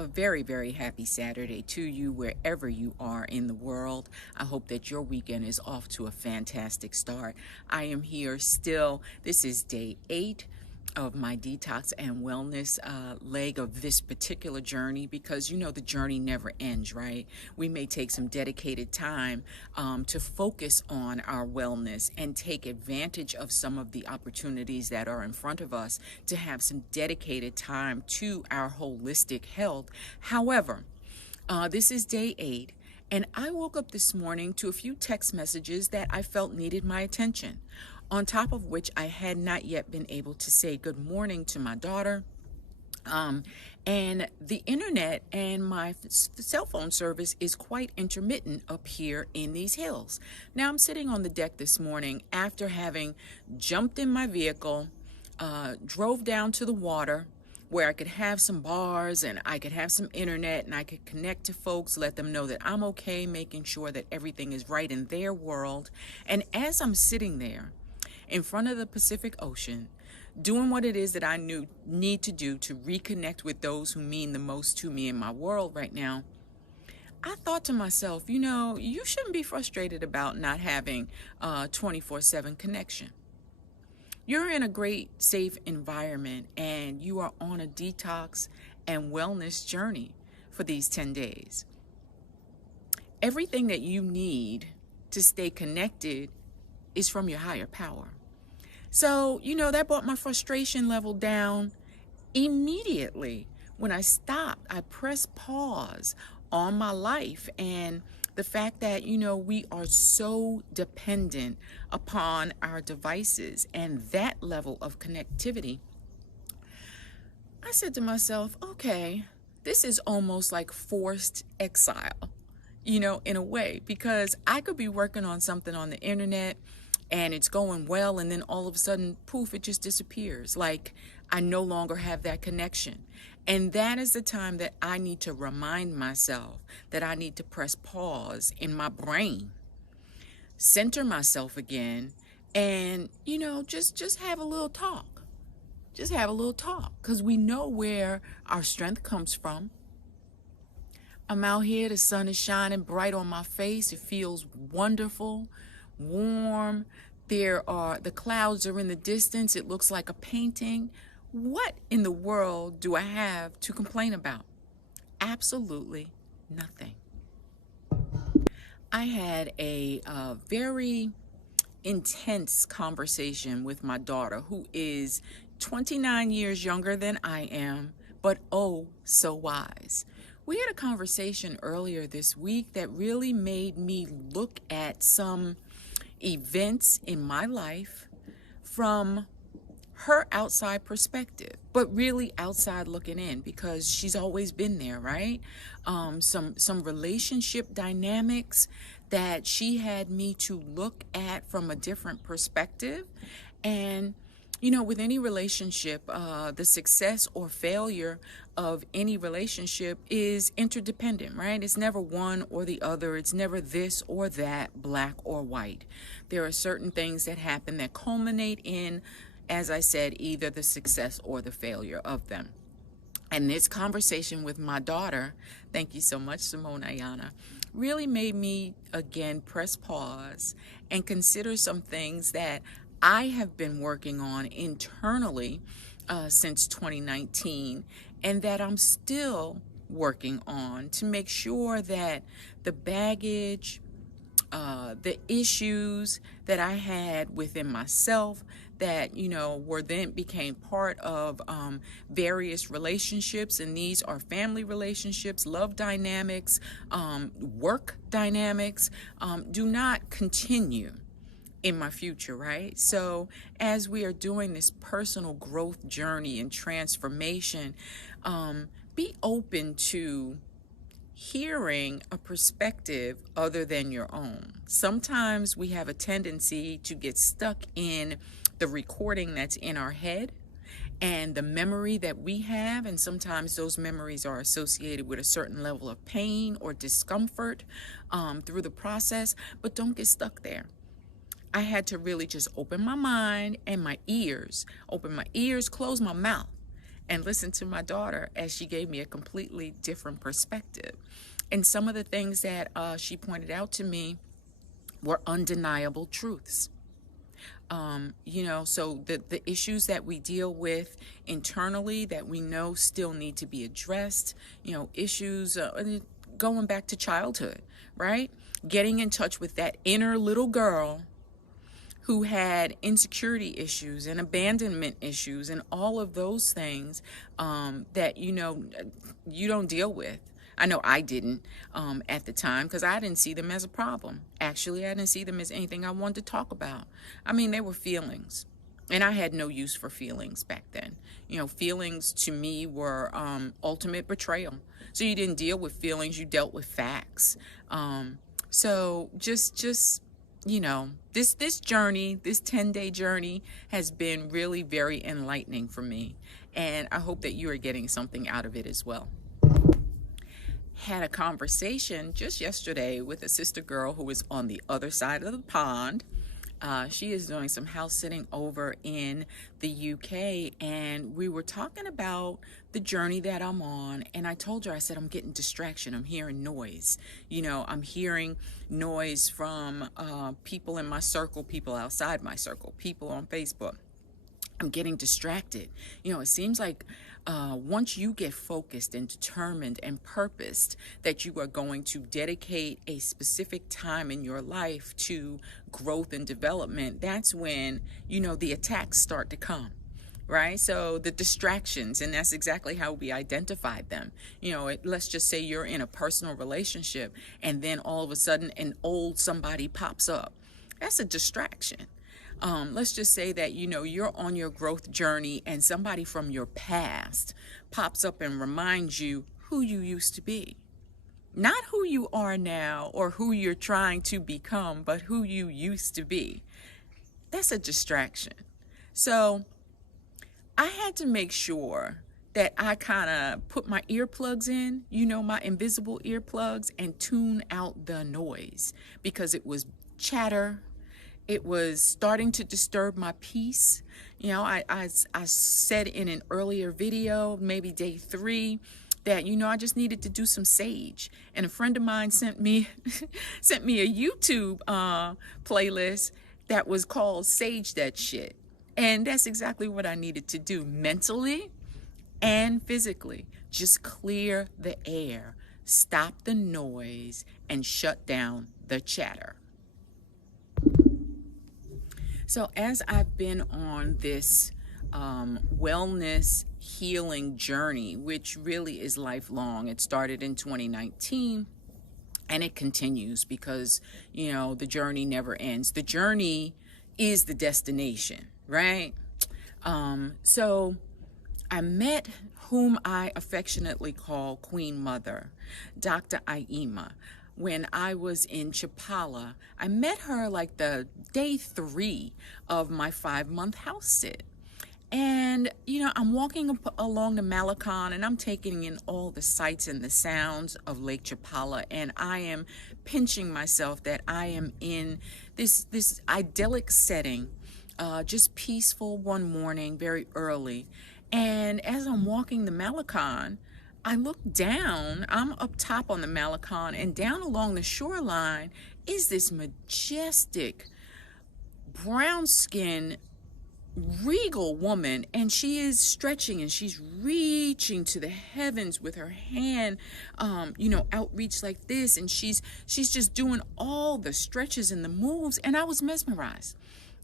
A very, very happy Saturday to you wherever you are in the world. I hope that your weekend is off to a fantastic start. I am here still. This is day 8 of my detox and wellness leg of this particular journey, because you know the journey never ends, right? We may take some dedicated time to focus on our wellness and take advantage of some of the opportunities that are in front of us to have some dedicated time to our holistic health. However, this is day 8. And I woke up this morning to a few text messages that I felt needed my attention, on top of which I had not yet been able to say good morning to my daughter. And the internet and my cell phone service is quite intermittent up here in these hills. Now I'm sitting on the deck this morning after having jumped in my vehicle, drove down to the water, where I could have some bars and I could have some internet and I could connect to folks, let them know that I'm okay, making sure that everything is right in their world. And as I'm sitting there in front of the Pacific Ocean, doing what it is that I need to do to reconnect with those who mean the most to me in my world right now, I thought to myself, you shouldn't be frustrated about not having 24/7 connection. You're in a great, safe environment, and you are on a detox and wellness journey for these 10 days. Everything that you need to stay connected is from your higher power. So, that brought my frustration level down immediately. When I stopped, I pressed pause on my life and the fact that, we are so dependent upon our devices and that level of connectivity. I said to myself, okay, this is almost like forced exile, in a way, because I could be working on something on the internet and it's going well, and then all of a sudden, poof, it just disappears. Like I no longer have that connection. And that is the time that I need to remind myself that I need to press pause in my brain, center myself again, and, just have a little talk. Just have a little talk, because we know where our strength comes from. I'm out here, the sun is shining bright on my face. It feels wonderful, warm. The clouds are in the distance. It looks like a painting. What in the world do I have to complain about? Absolutely nothing. I had a very intense conversation with my daughter, who is 29 years younger than I am, but oh so wise. We had a conversation earlier this week that really made me look at some events in my life from her outside perspective, but really outside looking in, because she's always been there, right? Some relationship dynamics that she had me to look at from a different perspective. And with any relationship, the success or failure of any relationship is interdependent, right? It's never one or the other. It's never this or that, black or white. There are certain things that happen that culminate in, as I said, either the success or the failure of them. And this conversation with my daughter, thank you so much, Simone Ayana, really made me again press pause and consider some things that I have been working on internally since 2019, and that I'm still working on to make sure that the baggage, the issues that I had within myself that, became part of various relationships. And these are family relationships, love dynamics, work dynamics, do not continue in my future, right? So as we are doing this personal growth journey and transformation, be open to hearing a perspective other than your own. Sometimes we have a tendency to get stuck in the recording that's in our head and the memory that we have, and sometimes those memories are associated with a certain level of pain or discomfort through the process, but don't get stuck there. I had to really just open my mind and my ears, close my mouth, and listened to my daughter as she gave me a completely different perspective. And some of the things that she pointed out to me were undeniable truths. So the issues that we deal with internally that we know still need to be addressed, issues going back to childhood, right? Getting in touch with that inner little girl who had insecurity issues and abandonment issues and all of those things that, you don't deal with. I know I didn't at the time because I didn't see them as a problem. Actually, I didn't see them as anything I wanted to talk about. I mean, they were feelings. And I had no use for feelings back then. Feelings to me were ultimate betrayal. So you didn't deal with feelings, you dealt with facts. So this journey, this 10-day journey has been really very enlightening for me. And I hope that you are getting something out of it as well. Had a conversation just yesterday with a sister girl who is on the other side of the pond. She is doing some house sitting over in the UK, and we were talking about the journey that I'm on. And I told her, I said, I'm getting distraction. I'm hearing noise. I'm hearing noise from people in my circle, people outside my circle, people on Facebook. I'm getting distracted. It seems like once you get focused and determined and purposed that you are going to dedicate a specific time in your life to growth and development, that's when, the attacks start to come. Right? So the distractions, and that's exactly how we identified them. Let's just say you're in a personal relationship and then all of a sudden an old somebody pops up. That's a distraction. Let's just say that, you're on your growth journey and somebody from your past pops up and reminds you who you used to be. Not who you are now or who you're trying to become, but who you used to be. That's a distraction. So I had to make sure that I kind of put my earplugs in, my invisible earplugs, and tune out the noise because it was chatter. It was starting to disturb my peace. I said in an earlier video, maybe day 3, that, I just needed to do some sage. And a friend of mine sent me a YouTube playlist that was called Sage That Shit. And that's exactly what I needed to do mentally and physically. Just clear the air, stop the noise, and shut down the chatter. So as I've been on this wellness healing journey, which really is lifelong, it started in 2019 and it continues because, the journey never ends. The journey is the destination, right? So I met whom I affectionately call Queen Mother, Dr. Aima. When I was in Chapala, I met her like the day 3 of my 5-month house sit. And, I'm walking along the Malecon and I'm taking in all the sights and the sounds of Lake Chapala. And I am pinching myself that I am in this idyllic setting, just peaceful one morning, very early. And as I'm walking the Malecon, I look down, I'm up top on the Malecon, and down along the shoreline is this majestic, brown-skinned, regal woman, and she is stretching and she's reaching to the heavens with her hand, outreach like this, and she's just doing all the stretches and the moves, and I was mesmerized.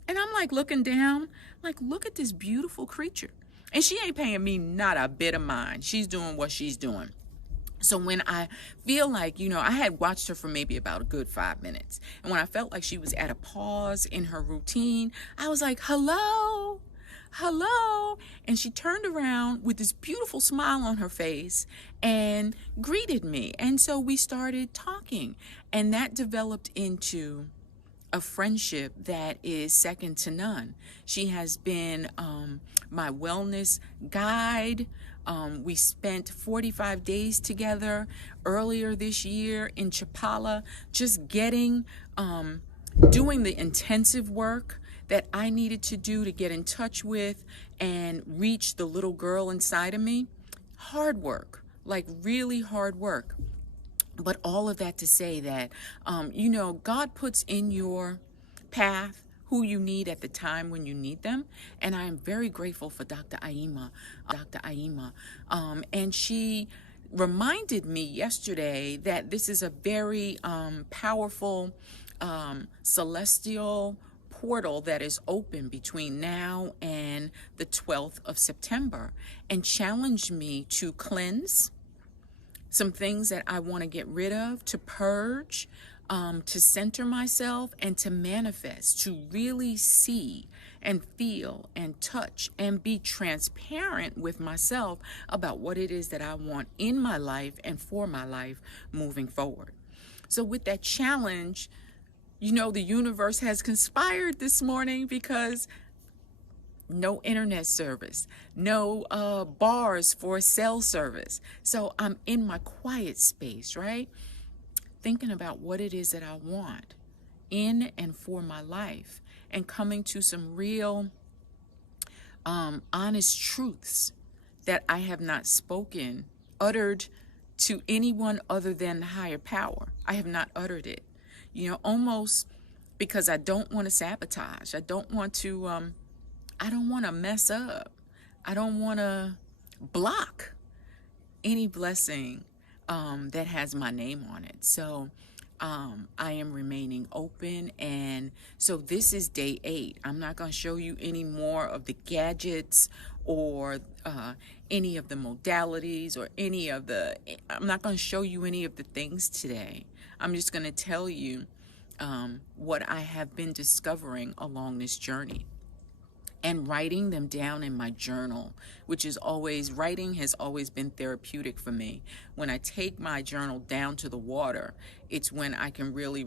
And I'm like looking down, like, look at this beautiful creature. And she ain't paying me not a bit of mind. She's doing what she's doing. So when I feel like, I had watched her for maybe about a good 5 minutes. And when I felt like she was at a pause in her routine, I was like, hello, hello. And she turned around with this beautiful smile on her face and greeted me. And so we started talking. And that developed into a friendship that is second to none. She has been my wellness guide. We spent 45 days together earlier this year in Chapala, just doing the intensive work that I needed to do to get in touch with and reach the little girl inside of me? Hard work, like really hard work. But all of that to say that, God puts in your path who you need at the time when you need them. And I am very grateful for Dr. Aima. And she reminded me yesterday that this is a very powerful celestial portal that is open between now and the 12th of September, and challenged me to cleanse some things that I want to get rid of, to purge, to center myself, and to manifest, to really see and feel and touch and be transparent with myself about what it is that I want in my life and for my life moving forward. So with that challenge, the universe has conspired this morning, because no internet service, no bars for cell service. So I'm in my quiet space, right? Thinking about what it is that I want in and for my life, and coming to some real honest truths that I have not uttered to anyone other than the higher power. I have not uttered it, almost because I don't want to sabotage. I don't want to mess up. I don't want to block any blessing that has my name on it. So I am remaining open. And so this is day 8. I'm not going to show you any more of the gadgets or any of the modalities or I'm not going to show you any of the things today. I'm just going to tell you what I have been discovering along this journey, and writing them down in my journal, writing has always been therapeutic for me. When I take my journal down to the water, it's when I can really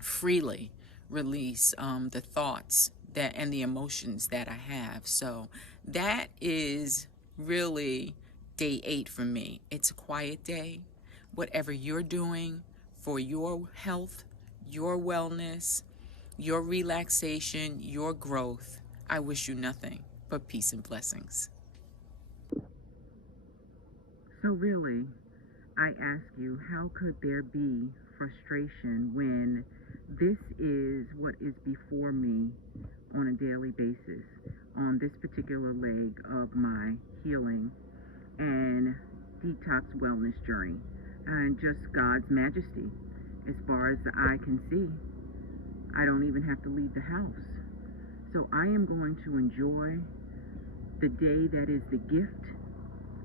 freely release the thoughts and the emotions that I have. So that is really day 8 for me. It's a quiet day. Whatever you're doing for your health, your wellness, your relaxation, your growth, I wish you nothing but peace and blessings. So really, I ask you, how could there be frustration when this is what is before me on a daily basis, on this particular leg of my healing and detox wellness journey, and just God's majesty as far as the eye can see? I don't even have to leave the house. So I am going to enjoy the day that is the gift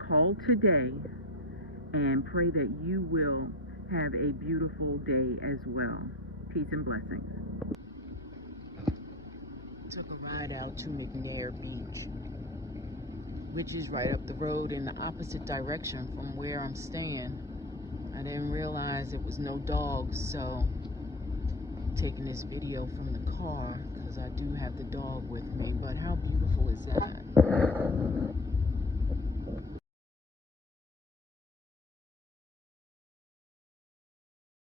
called today, and pray that you will have a beautiful day as well. Peace and blessings. Took a ride out to McNair Beach, which is right up the road in the opposite direction from where I'm staying. I didn't realize there was no dogs, so taking this video from the car because I do have the dog with me. But how beautiful is that?